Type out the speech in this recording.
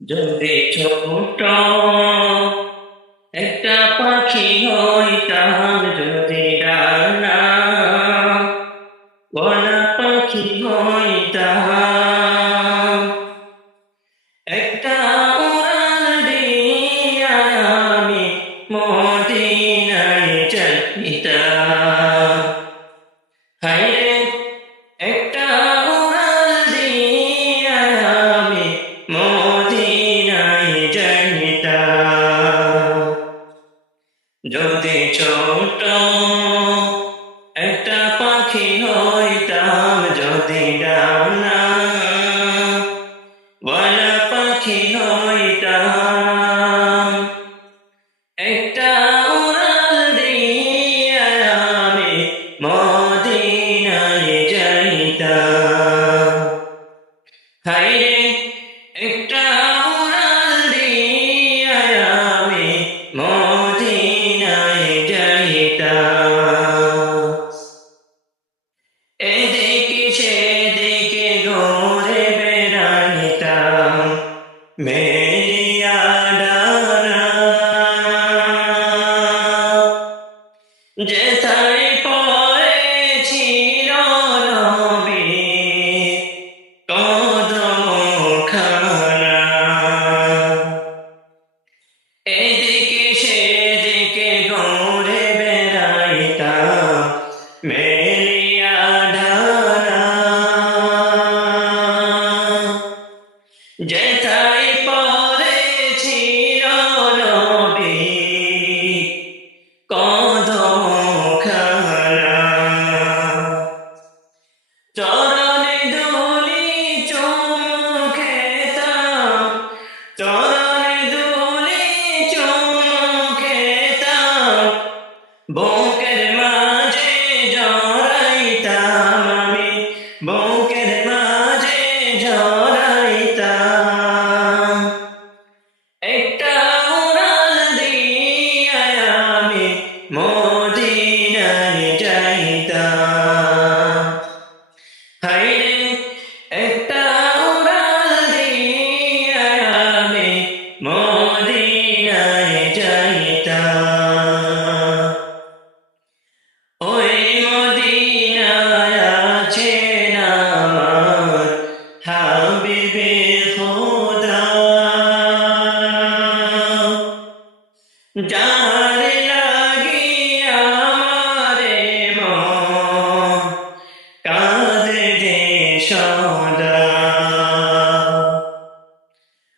যদি ছোট একটা পাখি হইতাম, যদি ডানা বলা পাখি হইতাম, একটা উড়াল দিয়া আমি মদিনায় যাইতাম। হায়রে একটা উড়াল দিয়া আমি মদিনায় যাইতাম। যদি ছোট একটা পাখি হইতাম, যদি ডানা ওয়ালা পাখি হইতাম, একটা উড়াল দিয়া আমি মদিনায় যাইতাম। হায়রে একটা উড়াল দিয়া আমি মদিনায় যাইতাম। এদিকে সেদিকে ঘুরে বেড়াইতাম মেলিয়া ডানা, যেথায় পড়েছিল নবী কদমখানা। এদিকে সেদিকে ঘুরে বেড়াইতাম মেলিয়া ডানা, যেথায় পড়েছিল নবী কদমখানা। চরণে ধুলি চুমু খেতাম, চরণে ধুলি চুমু খেতাম, বুকের মাঝে জড়াইতাম আমি, বুকের মাঝে জড়াইতাম। একটা উড়াল দিয়া আমি মদিনায় যাইতাম। হায়রে একটা উড়াল দিয়া আমি মদিনায় যাইতাম। ওই মদিনায় আছেন আমার হাবিবে খোদা,